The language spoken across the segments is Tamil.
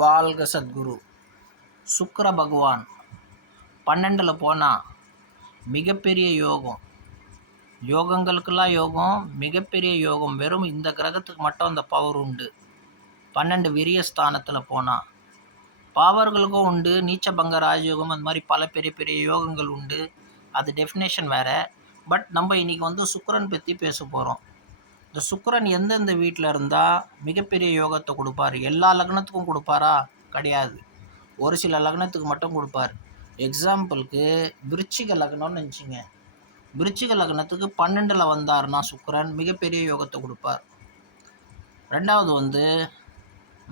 வாழ்க சத்குரு. சுக்கிர பகவான் 12ல் போனால் மிகப்பெரிய யோகம். யோகங்களுக்கெல்லாம் யோகம், மிகப்பெரிய யோகம். வெறும் இந்த கிரகத்துக்கு மட்டும் அந்த பவர் உண்டு. 12 விரியஸ்தானத்தில் போனால் பாவர்களுக்கும் உண்டு. நீச்சபங்க ராஜயோகம், அந்த மாதிரி பல பெரிய பெரிய யோகங்கள் உண்டு. அது டெஃபினேஷன் வேறு. பட் நம்ம இன்றைக்கி சுக்கிரன் பற்றி பேச போகிறோம். இந்த சுக்கிரன் எந்தெந்த வீட்டில் இருந்தால் மிகப்பெரிய யோகத்தை கொடுப்பார்? எல்லா லக்னத்துக்கும் கொடுப்பாரா? கிடையாது. ஒரு சில லக்னத்துக்கு மட்டும் கொடுப்பார். எக்ஸாம்பிளுக்கு விருச்சிக லக்னம்னு நினச்சிங்க. விருச்சிக லக்னத்துக்கு 12ல் வந்தார்னா சுக்கிரன் மிகப்பெரிய யோகத்தை கொடுப்பார். ரெண்டாவது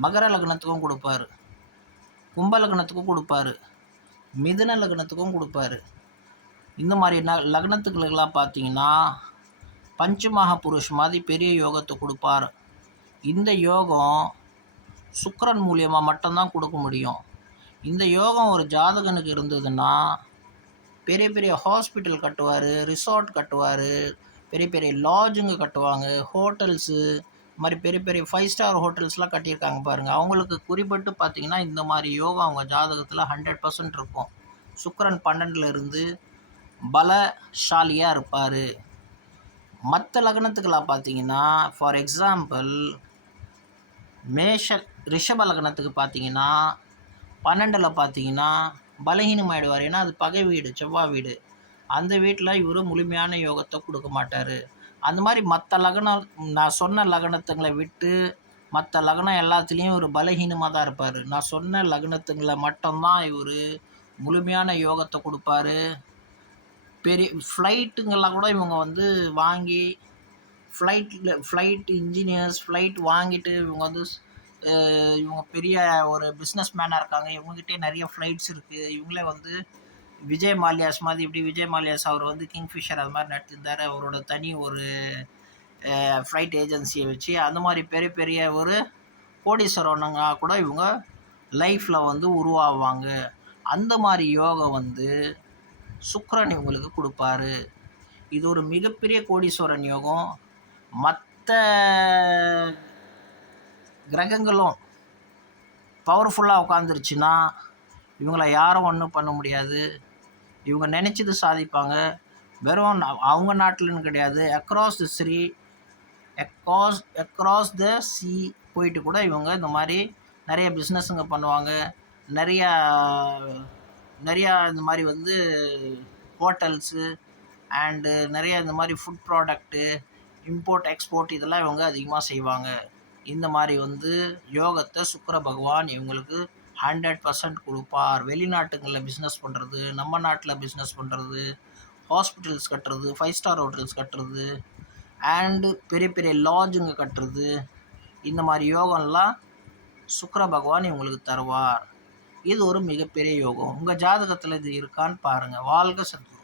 மகர லக்னத்துக்கும் கொடுப்பார், கும்ப லக்னத்துக்கும் கொடுப்பார், மிதுன லக்னத்துக்கும் கொடுப்பார். இந்த மாதிரி லக்னத்துக்களுக்கெல்லாம் பார்த்தீங்கன்னா பஞ்சமகா புருஷ் மாதிரி பெரிய யோகத்தை கொடுப்பார். இந்த யோகம் சுக்கிரன் மூலியமாக மட்டும்தான் கொடுக்க முடியும். இந்த யோகம் ஒரு ஜாதகனுக்கு இருந்ததுன்னா பெரிய பெரிய ஹாஸ்பிட்டல் கட்டுவார், ரிசார்ட் கட்டுவார், பெரிய பெரிய லாட்ஜுங்க கட்டுவாங்க, ஹோட்டல்ஸு, இது மாதிரி பெரிய பெரிய 5 ஸ்டார் ஹோட்டல்ஸ்லாம் கட்டியிருக்காங்க பாருங்கள். அவங்களுக்கு குறிப்பிட்டு பார்த்திங்கன்னா இந்த மாதிரி யோகம் அவங்க ஜாதகத்தில் 100% இருக்கும். சுக்கிரன் 12ல் இருந்து பலசாலியாக இருப்பார். மற்ற லக்னத்துக்கெல்லாம் பார்த்தீங்கன்னா, ஃபார் எக்ஸாம்பிள் ரிஷப லக்னத்துக்கு பார்த்தீங்கன்னா 12ல் பார்த்தீங்கன்னா பலகீனமாயிடுவார். ஏன்னா அது பகை வீடு, செவ்வாய் வீடு. அந்த வீட்டில் இவர் முழுமையான யோகத்தை கொடுக்க மாட்டார். அந்த மாதிரி மற்ற லக்னம், நான் சொன்ன லக்னத்துங்களை விட்டு மற்ற லக்னம் எல்லாத்துலேயும் இவர் பலகீனமாக தான் இருப்பார். நான் சொன்ன லக்னத்துங்களை மட்டும்தான் இவர் முழுமையான யோகத்தை கொடுப்பாரு. பெரிய ஃப்ளைட்டுங்கெல்லாம் கூட இவங்க வாங்கி ஃப்ளைட் இன்ஜினியர்ஸ் ஃப்ளைட் வாங்கிட்டு இவங்க பெரிய ஒரு பிஸ்னஸ் மேனாக இருக்காங்க. இவங்ககிட்டே நிறைய ஃப்ளைட்ஸ் இருக்குது. இவங்களே விஜய் மால்யாஸ் மாதிரி, இப்படி விஜய் மால்யாஸ் அவர் கிங்ஃபிஷர் அது மாதிரி நடத்திருந்தார். அவரோட தனி ஒரு ஃப்ளைட் ஏஜென்சியை வச்சு அந்த மாதிரி பெரிய பெரிய ஒரு கோடீஸ்வரனுங்க கூட இவங்க லைஃப்பில் உருவாகுவாங்க. அந்த மாதிரி யோகம் சுக்கிரன் இவங்களுக்கு கொடுப்பாரு. இது ஒரு மிகப்பெரிய கோடீஸ்வரன் யோகம். மற்ற கிரகங்களும் பவர்ஃபுல்லாக உட்காந்துருச்சுன்னா இவங்கள யாரும் ஒன்றும் பண்ண முடியாது. இவங்க நினச்சது சாதிப்பாங்க. வெறும் அவங்க நாட்டில்னு கிடையாது, அக்ராஸ் த சி போயிட்டு கூட இவங்க இந்த மாதிரி நிறைய பிஸ்னஸுங்க பண்ணுவாங்க. நிறையா இந்த மாதிரி ஹோட்டல்ஸு அண்டு நிறைய இந்த மாதிரி ஃபுட் ப்ராடக்ட்டு, இம்போர்ட் எக்ஸ்போர்ட் இதெல்லாம் இவங்க அதிகமாக செய்வாங்க. இந்த மாதிரி யோகத்தை சுக்கிர பகவான் இவங்களுக்கு 100% கொடுப்பார். வெளிநாட்டுங்களில் பிஸ்னஸ் பண்ணுறது, நம்ம நாட்டில் பிஸ்னஸ் பண்ணுறது, ஹாஸ்பிட்டல்ஸ் கட்டுறது, 5 ஸ்டார் ஹோட்டல்ஸ் கட்டுறது, அண்டு பெரிய பெரிய லாட்ஜுங்க கட்டுறது, இந்த மாதிரி யோகம்லாம் சுக்கிர பகவான் இவங்களுக்கு தருவார். இது ஒரு மிகப்பெரிய யோகம். உங்கள் ஜாதகத்தில் இது இருக்கான்னு பாருங்கள். வாழ்க சத்குரு.